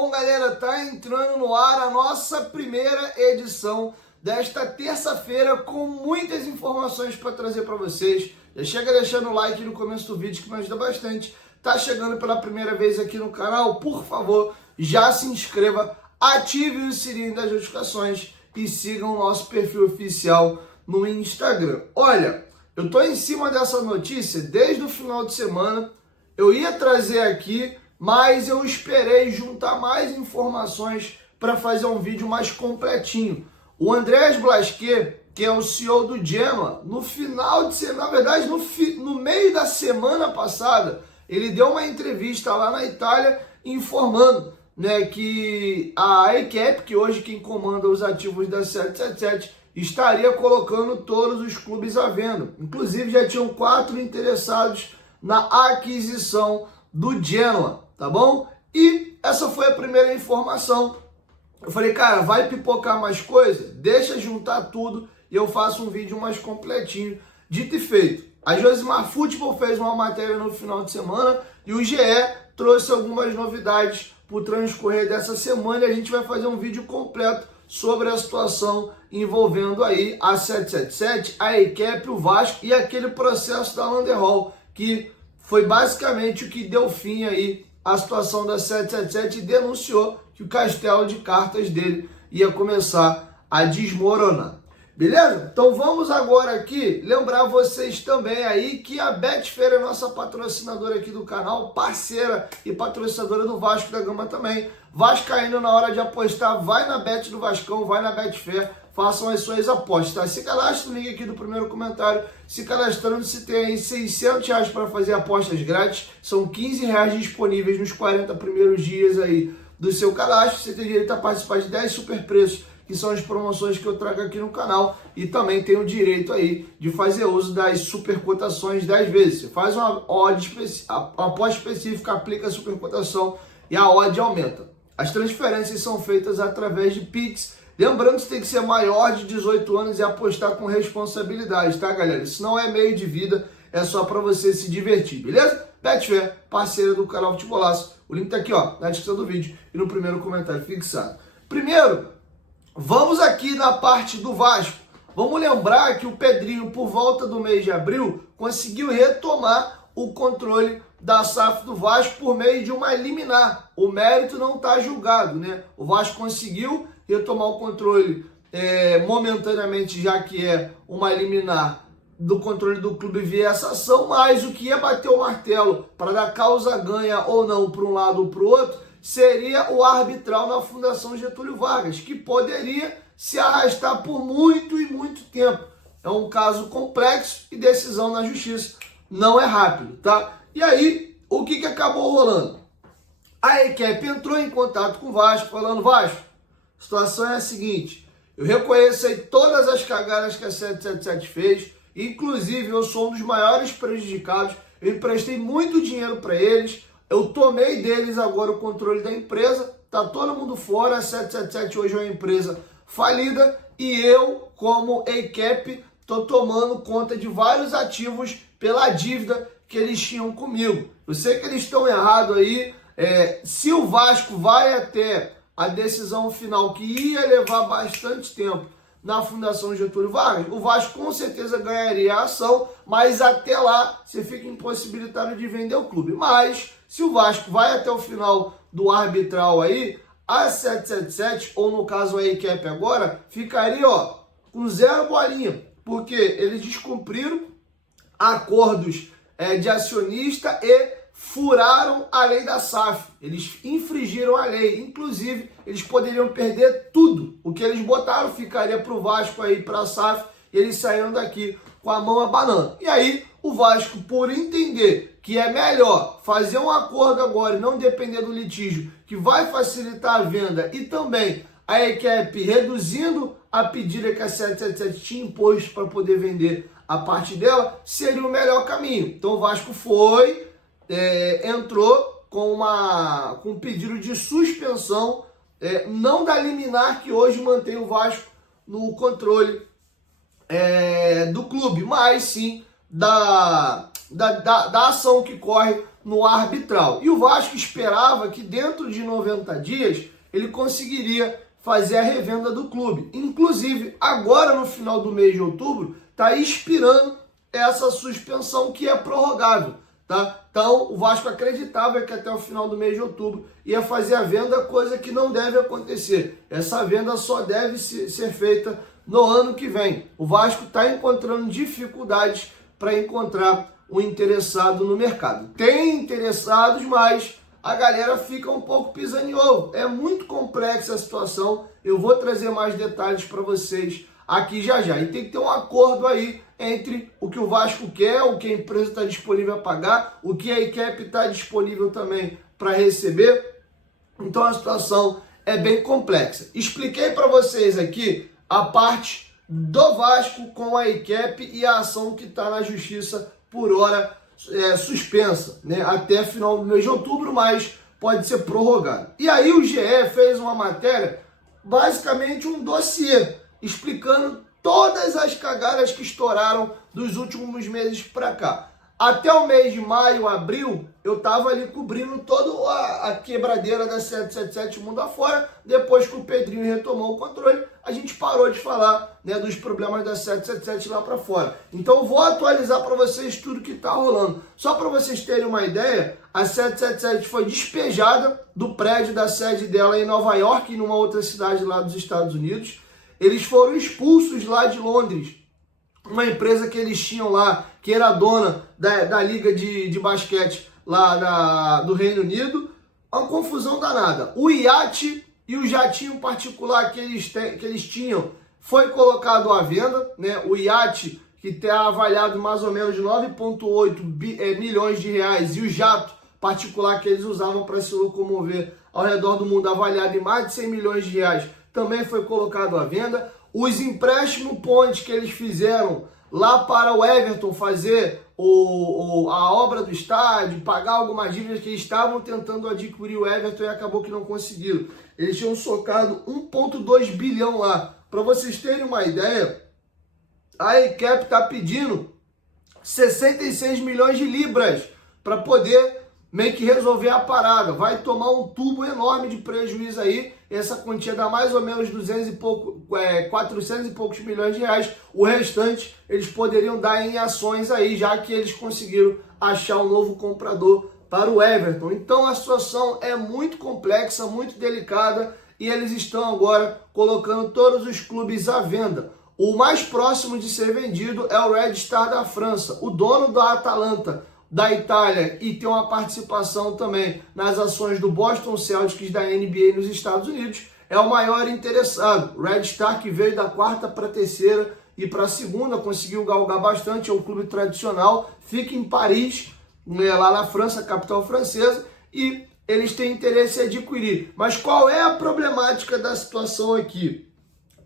Bom, galera, tá entrando no ar a nossa primeira edição desta terça-feira com muitas informações para trazer para vocês. Já chega deixando o like no começo do vídeo que me ajuda bastante. Tá chegando pela primeira vez aqui no canal, por favor, já se inscreva, ative o sininho das notificações e sigam o nosso perfil oficial no Instagram. Olha, eu tô em cima dessa notícia desde o final de semana. Eu ia trazer aqui, mas eu esperei juntar mais informações para fazer um vídeo mais completinho. O Andreas Blasquet, que é o CEO do Genoa, no final de semana, na verdade no meio da semana passada, ele deu uma entrevista lá na Itália informando, né, que a AECAP, que hoje quem comanda os ativos da 777, estaria colocando todos os clubes à venda. Inclusive já tinham 4 interessados na aquisição do Genoa, tá bom? E essa foi a primeira informação. Eu falei, cara, vai pipocar mais coisa? Deixa juntar tudo e eu faço um vídeo mais completinho. Dito e feito. A Josimar Futebol fez uma matéria no final de semana e o GE trouxe algumas novidades para o transcorrer dessa semana e a gente vai fazer um vídeo completo sobre a situação envolvendo aí a 777, a AECAP, o Vasco e aquele processo da Landerhall, que foi basicamente o que deu fim aí à situação da 777 e denunciou que o castelo de cartas dele ia começar a desmoronar. Beleza? Então vamos agora aqui lembrar vocês também aí que a Betfair é nossa patrocinadora aqui do canal, parceira e patrocinadora do Vasco da Gama também. Vascaíno, na hora de apostar, vai na Bet do Vascão, vai na Betfair, façam as suas apostas, tá? Se cadastre no link aqui do primeiro comentário. Se cadastrando, se tem aí R$600 para fazer apostas grátis. São R$15 disponíveis nos 40 primeiros dias aí do seu cadastro. Você tem direito a participar de 10 super preços, que são as promoções que eu trago aqui no canal. E também tem o direito aí de fazer uso das super cotações 10 vezes. Você faz uma aposta específica, aplica a super cotação e a odd aumenta. As transferências são feitas através de Pix. Lembrando que você tem que ser maior de 18 anos e apostar com responsabilidade, tá, galera? Isso não é meio de vida, é só para você se divertir, beleza? Betfair, parceira do canal Futebolaço. O link tá aqui, ó, na descrição do vídeo e no primeiro comentário fixado. Primeiro, vamos aqui na parte do Vasco. Vamos lembrar que o Pedrinho, por volta do mês de abril, conseguiu retomar o controle da SAF do Vasco por meio de uma liminar. O mérito não está julgado, né? O Vasco conseguiu retomar o controle momentaneamente, já que é uma liminar do controle do clube via essa ação, mas o que ia bater o martelo para dar causa ganha ou não para um lado ou para o outro seria o arbitral na Fundação Getúlio Vargas, que poderia se arrastar por muito e muito tempo. É um caso complexo e decisão na justiça não é rápido, tá? E aí, o que acabou rolando? A AECAP entrou em contato com o Vasco, falando, Vasco, a situação é a seguinte, eu reconheço aí todas as cagadas que a 777 fez, inclusive eu sou um dos maiores prejudicados, eu emprestei muito dinheiro para eles, eu tomei deles agora o controle da empresa, tá todo mundo fora, a 777 hoje é uma empresa falida e eu, como AECAP, tô tomando conta de vários ativos pela dívida que eles tinham comigo. Eu sei que eles estão errados aí, se o Vasco vai até a decisão final, que ia levar bastante tempo na Fundação Getúlio Vargas, o Vasco com certeza ganharia a ação, mas até lá você fica impossibilitado de vender o clube. Mas se o Vasco vai até o final do arbitral aí, a 777, ou no caso a AECAP agora, ficaria com 0 bolinha, porque eles descumpriram acordos de acionista e furaram a lei da SAF. Eles infringiram a lei. Inclusive, eles poderiam perder tudo. O que eles botaram ficaria para o Vasco aí, para a SAF, e eles saíram daqui com a mão abanando. E aí, o Vasco, por entender que é melhor fazer um acordo agora e não depender do litígio, que vai facilitar a venda, e também a AECAP reduzindo a pedida que a 777 tinha imposto para poder vender a parte dela, seria o melhor caminho. Então o Vasco entrou com um pedido de suspensão, não da liminar que hoje mantém o Vasco no controle do clube, mas sim da ação que corre no arbitral. E o Vasco esperava que dentro de 90 dias ele conseguiria fazer a revenda do clube. Inclusive, agora no final do mês de outubro, está expirando essa suspensão que é prorrogável. Tá? Então, o Vasco acreditava que até o final do mês de outubro ia fazer a venda, coisa que não deve acontecer. Essa venda só deve ser feita no ano que vem. O Vasco está encontrando dificuldades para encontrar um interessado no mercado. Tem interessados, mas a galera fica um pouco pisando em ovo. É muito complexa a situação. Eu vou trazer mais detalhes para vocês aqui já já. E tem que ter um acordo aí entre o que o Vasco quer, o que a empresa está disponível a pagar, o que a ICAP está disponível também para receber. Então a situação é bem complexa. Expliquei para vocês aqui a parte do Vasco com a ICAP e a ação que está na justiça por hora suspensa, né, até final do mês de outubro, mas pode ser prorrogado. E aí o GE fez uma matéria, basicamente um dossiê, explicando todas as cagadas que estouraram dos últimos meses para cá. Até o mês de maio, abril, eu estava ali cobrindo toda a quebradeira da 777 mundo afora. Depois que o Pedrinho retomou o controle, a gente parou de falar, né, dos problemas da 777 lá para fora. Então eu vou atualizar para vocês tudo que está rolando. Só para vocês terem uma ideia, a 777 foi despejada do prédio da sede dela em Nova York e numa outra cidade lá dos Estados Unidos. Eles foram expulsos lá de Londres, uma empresa que eles tinham lá, que era dona da liga de basquete lá do Reino Unido. Uma confusão danada. O iate e o jatinho particular que eles tinham foi colocado à venda, né? O iate, que está avaliado mais ou menos de 9,8 milhões de reais, e o jato particular que eles usavam para se locomover ao redor do mundo, avaliado em mais de 100 milhões de reais, também foi colocado à venda. Os empréstimos pontes que eles fizeram lá para o Everton fazer a obra do estádio, pagar algumas dívidas que eles estavam tentando adquirir o Everton e acabou que não conseguiram. Eles tinham socado 1,2 bilhão lá. Para vocês terem uma ideia, a ICAP está pedindo 66 milhões de libras para poder meio que resolver a parada. Vai tomar um tubo enorme de prejuízo aí. Essa quantia dá mais ou menos 400 e poucos milhões de reais. O restante eles poderiam dar em ações aí, já que eles conseguiram achar um novo comprador para o Everton. Então a situação é muito complexa, muito delicada, e eles estão agora colocando todos os clubes à venda. O mais próximo de ser vendido é o Red Star da França, o dono da Atalanta da Itália, e tem uma participação também nas ações do Boston Celtics da NBA nos Estados Unidos, é o maior interessado. O Red Star, que veio da quarta para a terceira e para a segunda, conseguiu galgar bastante, é um clube tradicional, fica em Paris, né, lá na França, capital francesa, e eles têm interesse em adquirir. Mas qual é a problemática da situação aqui?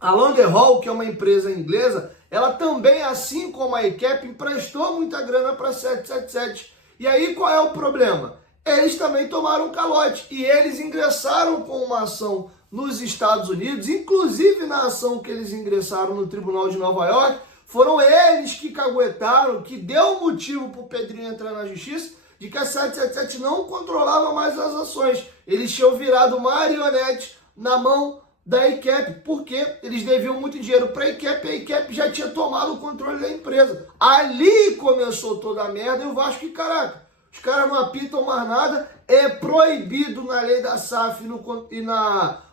A Londerhall, que é uma empresa inglesa, ela também, assim como a ICAP, emprestou muita grana para a 777. E aí qual é o problema? Eles também tomaram um calote e eles ingressaram com uma ação nos Estados Unidos, inclusive na ação que eles ingressaram no Tribunal de Nova York, foram eles que caguetaram, que deu motivo para o Pedrinho entrar na justiça, de que a 777 não controlava mais as ações. Eles tinham virado marionete na mão da ICAP, porque eles deviam muito dinheiro para a ICAP já tinha tomado o controle da empresa. Ali começou toda a merda, e o Vasco, caraca, os caras não apitam mais nada, é proibido na lei da SAF e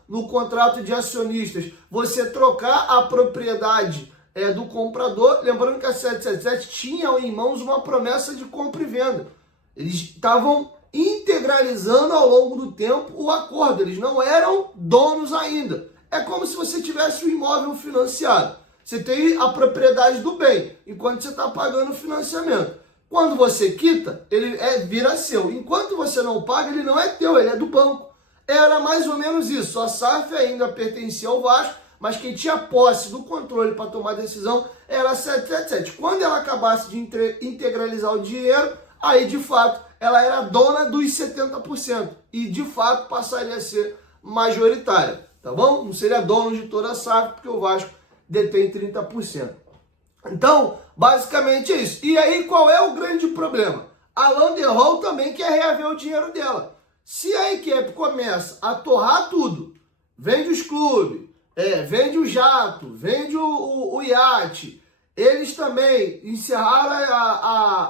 no contrato de acionistas você trocar a propriedade do comprador. Lembrando que a 777 tinha em mãos uma promessa de compra e venda. Eles estavam integralizando ao longo do tempo o acordo, eles não eram donos ainda. É como se você tivesse um imóvel financiado. Você tem a propriedade do bem, enquanto você está pagando o financiamento. Quando você quita, ele vira seu. Enquanto você não paga, ele não é teu, ele é do banco. Era mais ou menos isso. A SAF ainda pertencia ao Vasco, mas quem tinha posse do controle para tomar decisão era a 777. Quando ela acabasse de integralizar o dinheiro, aí de fato ela era dona dos 70% e de fato passaria a ser majoritária, tá bom? Não seria dono de toda a SAF, porque o Vasco detém 30%. Então, basicamente é isso. E aí qual é o grande problema? a Landerhol também quer reaver o dinheiro dela. Se a equipe começa a torrar tudo, vende os clubes, vende o jato, vende o iate, eles também encerraram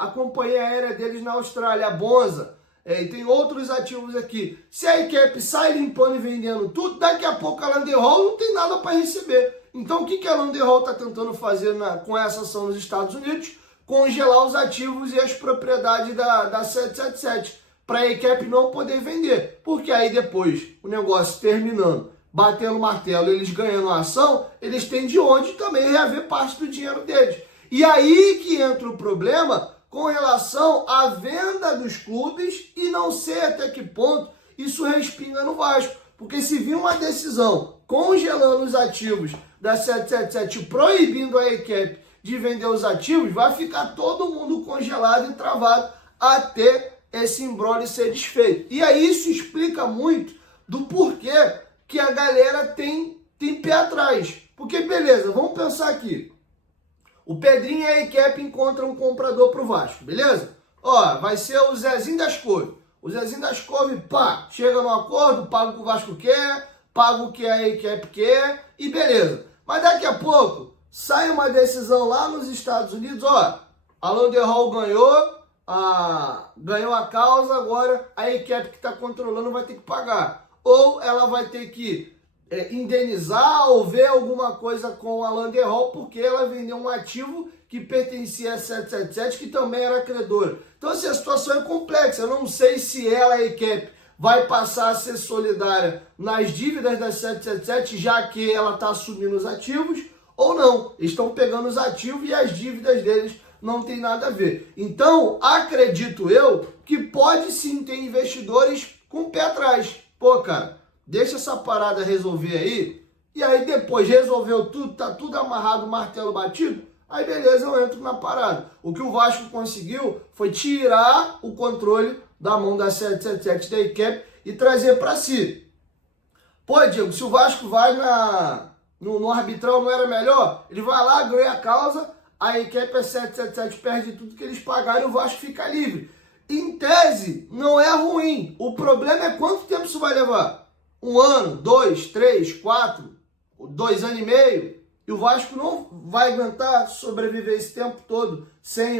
a companhia aérea deles na Austrália, a Bonza, e tem outros ativos aqui. Se a equipe sai limpando e vendendo tudo, daqui a pouco a Landerhol não tem nada para receber. Então o que a Landerhol está tentando fazer com essa ação nos Estados Unidos? Congelar os ativos e as propriedades da 777, para a equipe não poder vender. Porque aí depois, o negócio terminando, batendo o martelo, eles ganhando a ação, eles têm de onde também reaver parte do dinheiro deles. E aí que entra o problema com relação à venda dos clubes e não sei até que ponto isso respinga no Vasco. Porque se vir uma decisão congelando os ativos da 777, proibindo a equipe de vender os ativos, vai ficar todo mundo congelado e travado até esse imbróglio ser desfeito. E aí isso explica muito do porquê que a galera tem pé atrás. Porque, beleza, vamos pensar aqui. O Pedrinho e a equipe encontram um comprador pro Vasco, beleza? Ó, vai ser o Zezinho das Couve. O Zezinho das Couve, pá, chega no acordo, paga o que o Vasco quer, paga o que a equipe quer e beleza. Mas daqui a pouco, sai uma decisão lá nos Estados Unidos, ó, a Landerhol ganhou a causa, agora a equipe que está controlando vai ter que pagar. Ou ela vai ter que indenizar ou ver alguma coisa com a Landerhol, porque ela vendeu um ativo que pertencia a 777, que também era credora. Então, assim, a situação é complexa. Eu não sei se ela, a equipe, vai passar a ser solidária nas dívidas da 777, já que ela está assumindo os ativos, ou não. Estão pegando os ativos e as dívidas deles não tem nada a ver. Então, acredito eu que pode sim ter investidores com o pé atrás. Pô, cara, deixa essa parada resolver aí, e aí depois resolveu tudo, tá tudo amarrado, martelo batido, aí beleza, eu entro na parada. O que o Vasco conseguiu foi tirar o controle da mão da 777 da equipe e trazer para si. Pô, Diego, se o Vasco vai no arbitral, não era melhor? Ele vai lá, ganha a causa, a equipe a 777 perde tudo que eles pagaram e o Vasco fica livre. Em tese, não é ruim. O problema é quanto tempo isso vai levar. 1 ano, 2, 3, 4, 2 anos e meio. E o Vasco não vai aguentar sobreviver esse tempo todo sem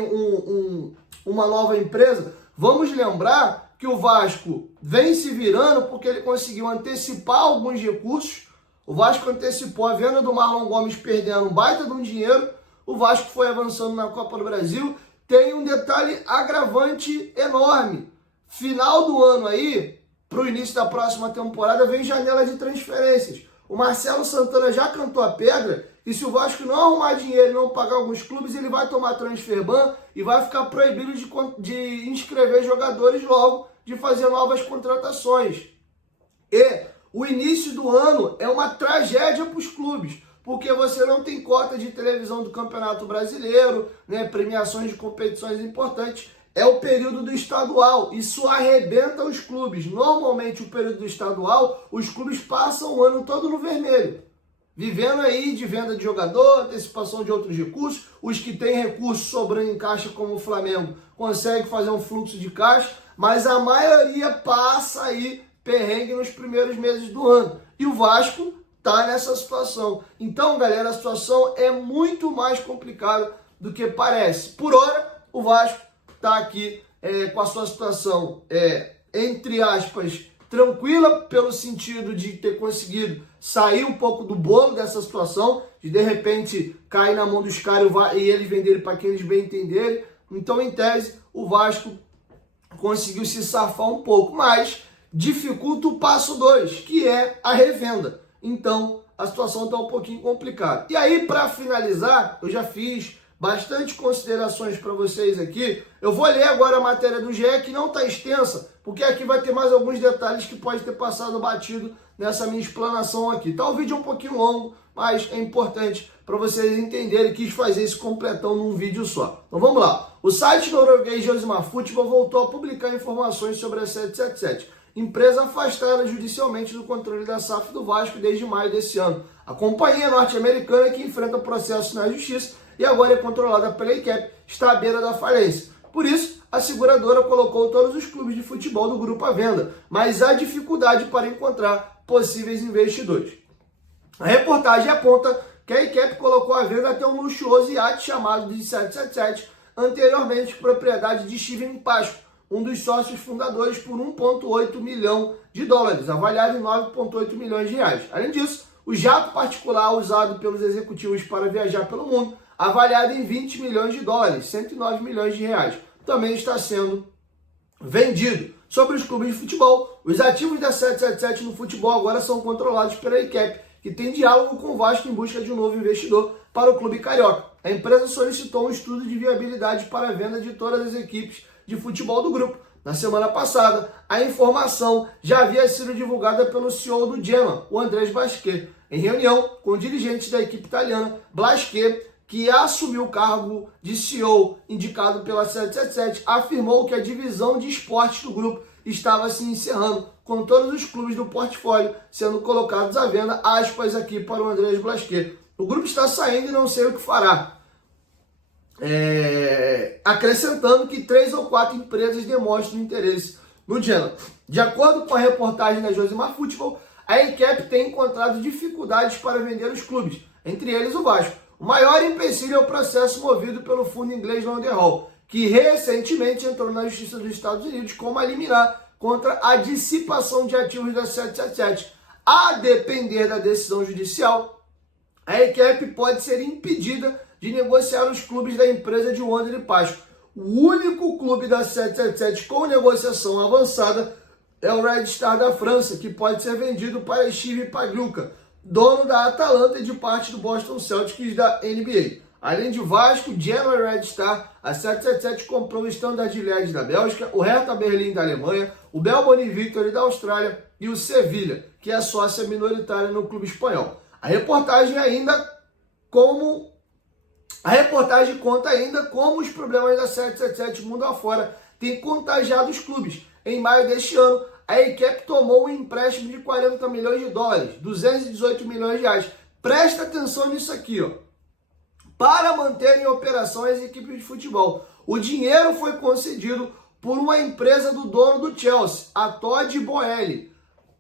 uma nova empresa. Vamos lembrar que o Vasco vem se virando porque ele conseguiu antecipar alguns recursos. O Vasco antecipou a venda do Marlon Gomes perdendo um baita de um dinheiro. O Vasco foi avançando na Copa do Brasil. Tem um detalhe agravante enorme. Final do ano aí, para o início da próxima temporada, vem janela de transferências. O Marcelo Santana já cantou a pedra e se o Vasco não arrumar dinheiro e não pagar alguns clubes, ele vai tomar transfer ban e vai ficar proibido de inscrever jogadores logo, de fazer novas contratações. E o início do ano é uma tragédia para os clubes, porque você não tem cota de televisão do Campeonato Brasileiro, né, premiações de competições importantes. É o período do estadual, isso arrebenta os clubes. Normalmente, o período do estadual, os clubes passam o ano todo no vermelho, vivendo aí de venda de jogador, antecipação de outros recursos. Os que têm recursos sobrando em caixa, como o Flamengo, conseguem fazer um fluxo de caixa, mas a maioria passa aí perrengue nos primeiros meses do ano. E o Vasco tá nessa situação. Então, galera, a situação é muito mais complicada do que parece. Por hora, o Vasco tá aqui com a sua situação, entre aspas, tranquila, pelo sentido de ter conseguido sair um pouco do bolo dessa situação, de repente cair na mão dos caras e eles venderem para quem eles bem entenderem. Então, em tese, o Vasco conseguiu se safar um pouco, mas dificulta o passo 2, que é a revenda. Então, a situação está um pouquinho complicada. E aí, para finalizar, eu já fiz bastante considerações para vocês aqui. Eu vou ler agora a matéria do GE, que não está extensa, porque aqui vai ter mais alguns detalhes que pode ter passado batido nessa minha explanação aqui. Tá o vídeo um pouquinho longo, mas é importante para vocês entenderem. Quis fazer esse completão num vídeo só. Então vamos lá. O site norueguês Josimar Futebol voltou a publicar informações sobre a 777. Empresa afastada judicialmente do controle da SAF do Vasco desde maio desse ano. A companhia norte-americana, que enfrenta processo na justiça e agora é controlada pela equipe, está à beira da falência. Por isso, a seguradora colocou todos os clubes de futebol do grupo à venda, mas há dificuldade para encontrar possíveis investidores. A reportagem aponta que a ICAP colocou à venda até um luxuoso iate chamado de 777, anteriormente propriedade de Steven Pasco, um dos sócios fundadores, por 1,8 milhão de dólares, avaliado em 9,8 milhões de reais. Além disso, o jato particular usado pelos executivos para viajar pelo mundo, avaliado em 20 milhões de dólares, 109 milhões de reais, também está sendo vendido. Sobre os clubes de futebol, os ativos da 777 no futebol agora são controlados pela ICAP, que tem diálogo com o Vasco em busca de um novo investidor para o clube carioca. A empresa solicitou um estudo de viabilidade para a venda de todas as equipes de futebol do grupo. Na semana passada, a informação já havia sido divulgada pelo CEO do Genoa, o Andrés Blasquet, em reunião com dirigentes da equipe italiana. Blasquet, que assumiu o cargo de CEO indicado pela 777, afirmou que a divisão de esportes do grupo estava se encerrando, com todos os clubes do portfólio sendo colocados à venda, aspas aqui para o Andrés Blasquet. O grupo está saindo e não sei o que fará. Acrescentando que 3 ou 4 empresas demonstram interesse no Genoa. De acordo com a reportagem da Josimar Futebol, a ICAP tem encontrado dificuldades para vender os clubes, entre eles o Vasco. O maior empecilho é o processo movido pelo fundo inglês London Hall, que recentemente entrou na Justiça dos Estados Unidos com uma liminar contra a dissipação de ativos da 777. A depender da decisão judicial, a ICAP pode ser impedida de negociar os clubes da empresa de Wander e Pasco. O único clube da 777 com negociação avançada é o Red Star da França, que pode ser vendido para Steve Pagliuca, dono da Atalanta e de parte do Boston Celtics da NBA. Além de Vasco, Genoa e Red Star, a 777 comprou o Standard Liège da Bélgica, o Hertha Berlim da Alemanha, o Melbourne Victory da Austrália e o Sevilha, que é sócia minoritária no clube espanhol. A reportagem conta ainda como os problemas da 777 mundo afora têm contagiado os clubes. Em maio deste ano, a ICAP tomou um empréstimo de 40 milhões de dólares, 218 milhões de reais. Presta atenção nisso aqui, ó. Para manter em operação as equipes de futebol. O dinheiro foi concedido por uma empresa do dono do Chelsea, a Todd Boehly,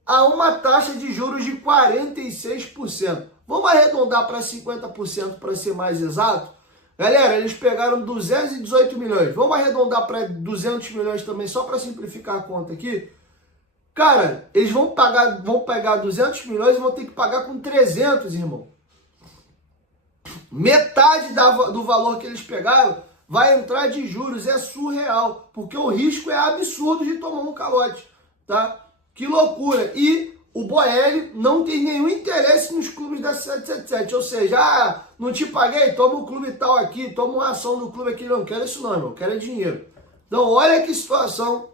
a uma taxa de juros de 46%. Vamos arredondar para 50% para ser mais exato? Galera, eles pegaram 218 milhões. Vamos arredondar para 200 milhões também, só para simplificar a conta aqui. Cara, eles vão pegar 200 milhões e vão ter que pagar com 300, irmão. Metade do valor que eles pegaram vai entrar de juros. É surreal, porque o risco é absurdo de tomar um calote, tá? Que loucura. E o Boehly não tem nenhum interesse nos clubes da 777. Ou seja, não te paguei, toma um clube tal aqui, toma uma ação do clube aqui. Não quero isso não, irmão. Quero dinheiro. Então, olha que situação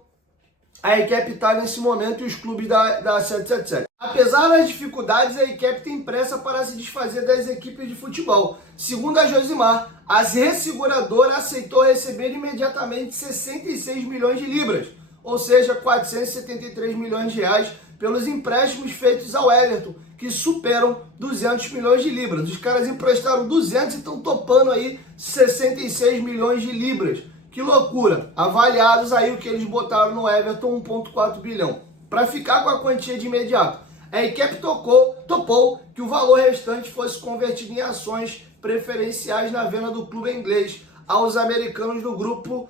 a ICAP está nesse momento e os clubes da 777. Apesar das dificuldades, a ICAP tem pressa para se desfazer das equipes de futebol. Segundo a Josimar, a resseguradora aceitou receber imediatamente 66 milhões de libras, ou seja, 473 milhões de reais, pelos empréstimos feitos ao Everton, que superam 200 milhões de libras. Os caras emprestaram 200 e estão topando aí 66 milhões de libras. Que loucura! Avaliados aí o que eles botaram no Everton, 1,4 bilhão. Para ficar com a quantia de imediato, a ICAP topou que o valor restante fosse convertido em ações preferenciais na venda do clube inglês aos americanos do grupo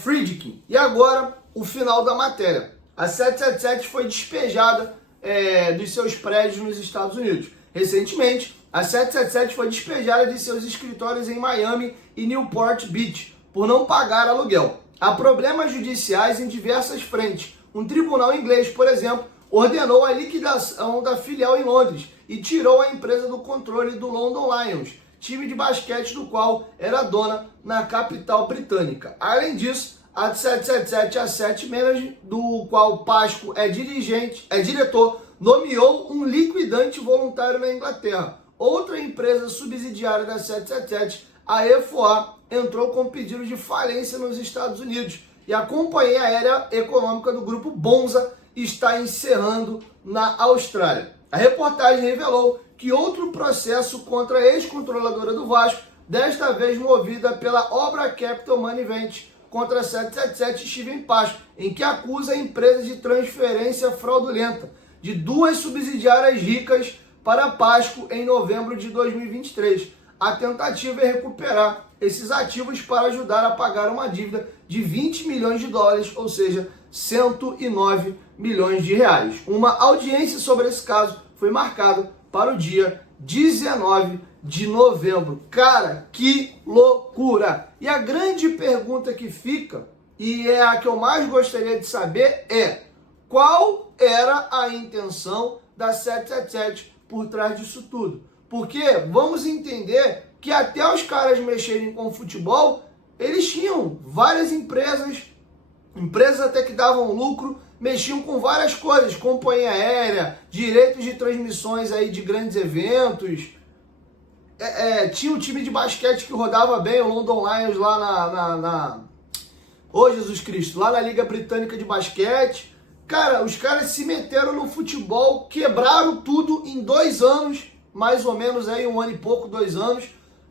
Friedkin. E agora, o final da matéria. A 777 foi despejada dos seus prédios nos Estados Unidos. Recentemente, a 777 foi despejada de seus escritórios em Miami e Newport Beach por não pagar aluguel. Há problemas judiciais em diversas frentes. Um tribunal inglês, por exemplo, ordenou a liquidação da filial em Londres e tirou a empresa do controle do London Lions, time de basquete do qual era dona na capital britânica. Além disso, a 777 Asset Management, do qual Pasco é diretor, nomeou um liquidante voluntário na Inglaterra. Outra empresa subsidiária da 777, a EFOA, entrou com pedido de falência nos Estados Unidos e a companhia aérea econômica do grupo Bonza está encerrando na Austrália. A reportagem revelou que outro processo contra a ex-controladora do Vasco, desta vez movida pela Obra Capital Money Vent, contra a 777 Steven Pasco, em que acusa a empresa de transferência fraudulenta de 2 subsidiárias ricas para Pasco em novembro de 2023. A tentativa é recuperar esses ativos para ajudar a pagar uma dívida de 20 milhões de dólares, ou seja, 109 milhões de reais. Uma audiência sobre esse caso foi marcada para o dia 19 de novembro. Cara, que loucura! E a grande pergunta que fica, e é a que eu mais gostaria de saber, é qual era a intenção da 777 por trás disso tudo? Porque vamos entender que até os caras mexerem com futebol, eles tinham várias empresas até que davam lucro, mexiam com várias coisas, companhia aérea, direitos de transmissões aí de grandes eventos. Tinha um time de basquete que rodava bem, o London Lions lá Ô Jesus Cristo, lá na Liga Britânica de Basquete. Cara, os caras se meteram no futebol, quebraram tudo em 2 anos, mais ou menos aí 1 ano e pouco, 2 anos.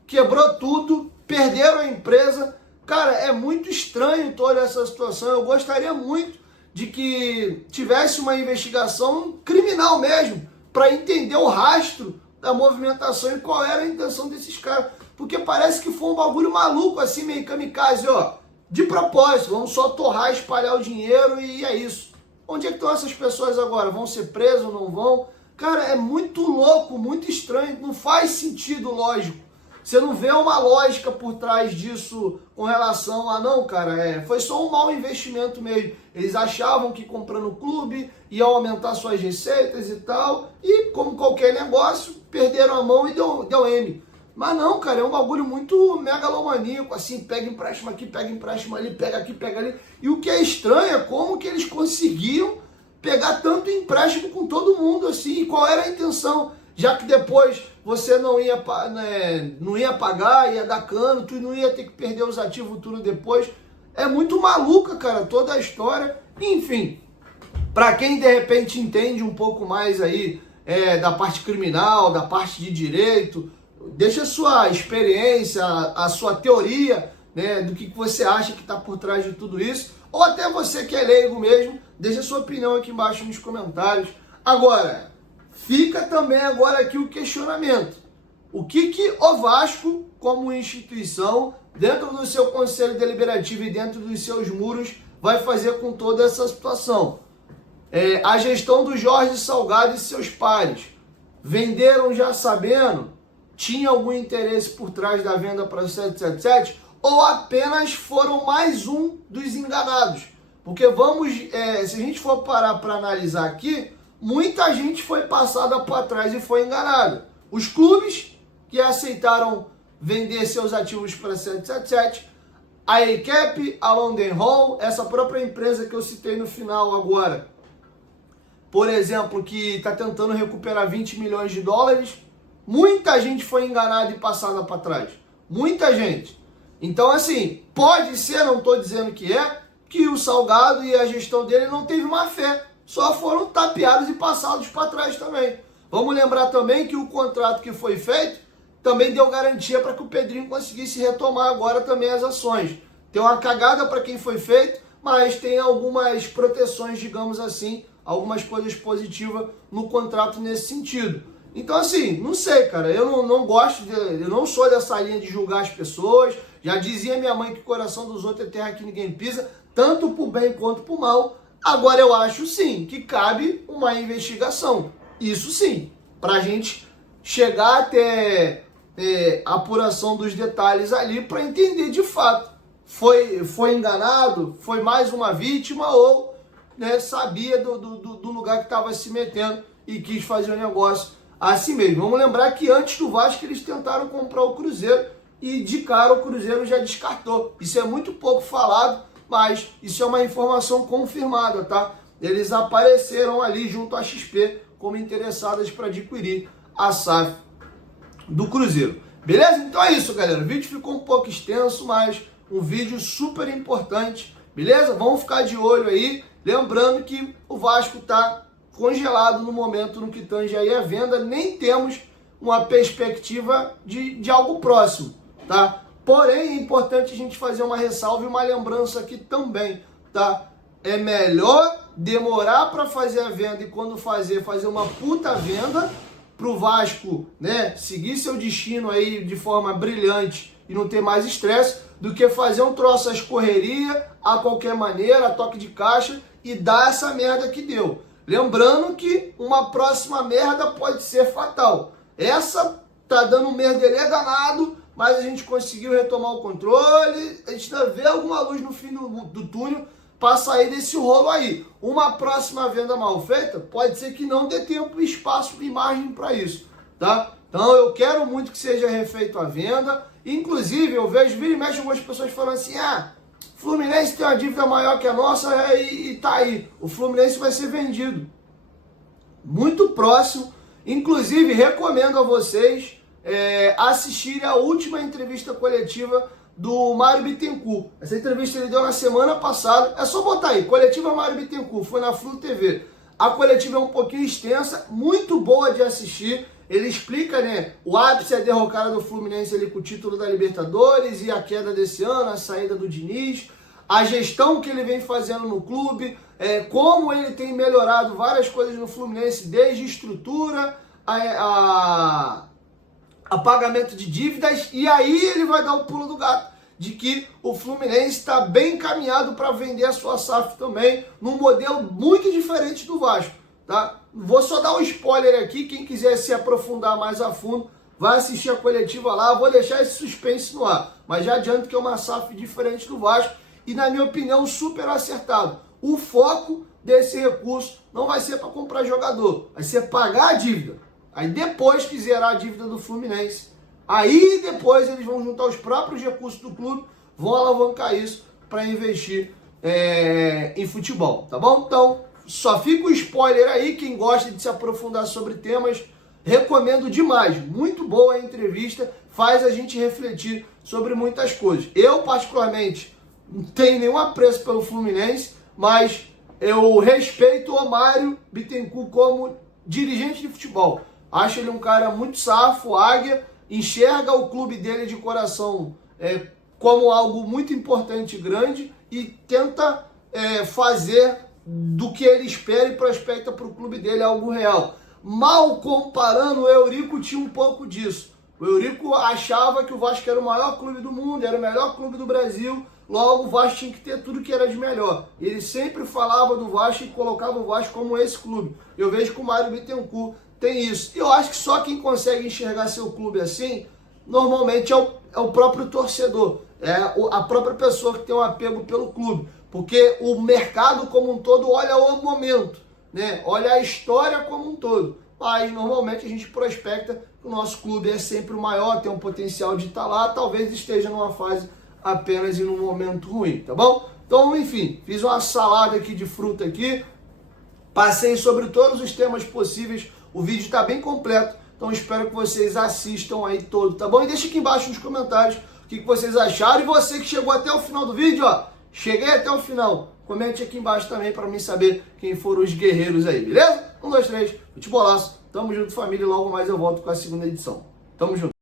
Quebrou tudo, perderam a empresa. Cara, é muito estranho toda essa situação. Eu gostaria muito de que tivesse uma investigação criminal mesmo, para entender o rastro da movimentação e qual era a intenção desses caras. Porque parece que foi um bagulho maluco, assim, meio kamikaze, ó. De propósito, vamos só torrar, espalhar o dinheiro e é isso. Onde é que estão essas pessoas agora? Vão ser presos, não vão? Cara, é muito louco, muito estranho, não faz sentido lógico. Você não vê uma lógica por trás disso com relação a, não, cara, foi só um mau investimento mesmo. Eles achavam que comprando o clube iam aumentar suas receitas e tal, e como qualquer negócio, perderam a mão e deu M. Mas não, cara, é um bagulho muito megalomaníaco, assim, pega empréstimo aqui, pega empréstimo ali, pega aqui, pega ali. E o que é estranho é como que eles conseguiam pegar tanto empréstimo com todo mundo, assim, e qual era a intenção? Já que depois você não ia pagar, ia dar cano, tu não ia ter que perder os ativos tudo depois. É muito maluca, cara, toda a história. Enfim, para quem de repente entende um pouco mais aí da parte criminal, da parte de direito, deixa a sua experiência, a sua teoria, né, do que você acha que está por trás de tudo isso. Ou até você que é leigo mesmo, deixa a sua opinião aqui embaixo nos comentários. Agora, fica também agora aqui o questionamento. O que o Vasco, como instituição, dentro do seu conselho deliberativo e dentro dos seus muros, vai fazer com toda essa situação? A gestão do Jorge Salgado e seus pares venderam já sabendo? Tinha algum interesse por trás da venda para o 777? Ou apenas foram mais um dos enganados? Porque se a gente for parar para analisar aqui, muita gente foi passada para trás e foi enganada. Os clubes que aceitaram vender seus ativos para 777, a ACAP, a London Hall, essa própria empresa que eu citei no final agora, por exemplo, que está tentando recuperar 20 milhões de dólares, muita gente foi enganada e passada para trás. Muita gente. Então, assim, pode ser, não estou dizendo que o Salgado e a gestão dele não teve má fé. Só foram tapeados e passados para trás também. Vamos lembrar também que o contrato que foi feito também deu garantia para que o Pedrinho conseguisse retomar agora também as ações. Tem uma cagada para quem foi feito, mas tem algumas proteções, digamos assim, algumas coisas positivas no contrato nesse sentido. Então, assim, não sei, cara, eu não gosto, eu não sou dessa linha de julgar as pessoas. Já dizia minha mãe que o coração dos outros é terra que ninguém pisa, tanto por bem quanto por mal. Agora eu acho sim que cabe uma investigação. Isso sim, para a gente chegar até a apuração dos detalhes ali para entender de fato. Foi enganado? Foi mais uma vítima ou sabia do lugar que estava se metendo e quis fazer o negócio assim mesmo? Vamos lembrar que antes do Vasco eles tentaram comprar o Cruzeiro e de cara o Cruzeiro já descartou. Isso é muito pouco falado, mas isso é uma informação confirmada, tá? Eles apareceram ali junto à XP como interessadas para adquirir a SAF do Cruzeiro. Beleza? Então é isso, galera. O vídeo ficou um pouco extenso, mas um vídeo super importante. Beleza? Vamos ficar de olho aí. Lembrando que o Vasco está congelado no momento no que tange aí a venda. Nem temos uma perspectiva de algo próximo, tá? Porém, é importante a gente fazer uma ressalva e uma lembrança aqui também, tá? É melhor demorar para fazer a venda e quando fazer uma puta venda pro Vasco, né, seguir seu destino aí de forma brilhante e não ter mais estresse, do que fazer um troço às correria, a qualquer maneira, a toque de caixa e dar essa merda que deu. Lembrando que uma próxima merda pode ser fatal. Essa tá dando um merdelê danado, mas a gente conseguiu retomar o controle, a gente ainda vê alguma luz no fim do túnel para sair desse rolo aí. Uma próxima venda mal feita, pode ser que não dê tempo, espaço e margem para isso, tá? Então eu quero muito que seja refeito a venda. Inclusive, eu vejo, vira e mexe algumas pessoas falando assim, Fluminense tem uma dívida maior que a nossa e tá aí. O Fluminense vai ser vendido. Muito próximo. Inclusive, recomendo a vocês assistirem a última entrevista coletiva do Mário Bittencourt. Essa entrevista ele deu na semana passada. É só botar aí, coletiva Mário Bittencourt, foi na Flu TV. A coletiva é um pouquinho extensa, muito boa de assistir. Ele explica, né, o ápice, a derrocada do Fluminense ali com o título da Libertadores e a queda desse ano, a saída do Diniz, a gestão que ele vem fazendo no clube, como ele tem melhorado várias coisas no Fluminense, desde estrutura, a pagamento de dívidas, e aí ele vai dar o pulo do gato, de que o Fluminense está bem encaminhado para vender a sua SAF também, num modelo muito diferente do Vasco, tá? Vou só dar um spoiler aqui, quem quiser se aprofundar mais a fundo, vai assistir a coletiva lá, vou deixar esse suspense no ar, mas já adianto que é uma SAF diferente do Vasco, e na minha opinião super acertado. O foco desse recurso não vai ser para comprar jogador, vai ser pagar a dívida. Aí depois que zerar a dívida do Fluminense, aí depois eles vão juntar os próprios recursos do clube, vão alavancar isso para investir em futebol, tá bom? Então, só fica o spoiler aí, quem gosta de se aprofundar sobre temas, recomendo demais. Muito boa a entrevista, faz a gente refletir sobre muitas coisas. Eu, particularmente, não tenho nenhum apreço pelo Fluminense, mas eu respeito o Mário Bittencourt como dirigente de futebol. Acho ele um cara muito safo, águia, enxerga o clube dele de coração como algo muito importante e grande e tenta fazer do que ele espera e prospecta para o clube dele algo real. Mal comparando, o Eurico tinha um pouco disso. O Eurico achava que o Vasco era o maior clube do mundo, era o melhor clube do Brasil, logo o Vasco tinha que ter tudo que era de melhor. Ele sempre falava do Vasco e colocava o Vasco como esse clube. Eu vejo que o Mário Bittencourt tem isso. Eu acho que só quem consegue enxergar seu clube assim, normalmente é o próprio torcedor, a própria pessoa que tem um apego pelo clube, porque o mercado como um todo olha o momento, né? Olha a história como um todo, mas normalmente a gente prospecta que o nosso clube é sempre o maior, tem um potencial de estar lá, talvez esteja numa fase apenas em um momento ruim, tá bom? Então, enfim, fiz uma salada aqui de fruta aqui, passei sobre todos os temas possíveis, o vídeo está bem completo, então espero que vocês assistam aí todo, tá bom? E deixa aqui embaixo nos comentários o que vocês acharam. E você que chegou até o final do vídeo, ó, cheguei até o final, comente aqui embaixo também para mim saber quem foram os guerreiros aí, beleza? 1, 2, 3, futebolaço, tamo junto família, e logo mais eu volto com a segunda edição. Tamo junto.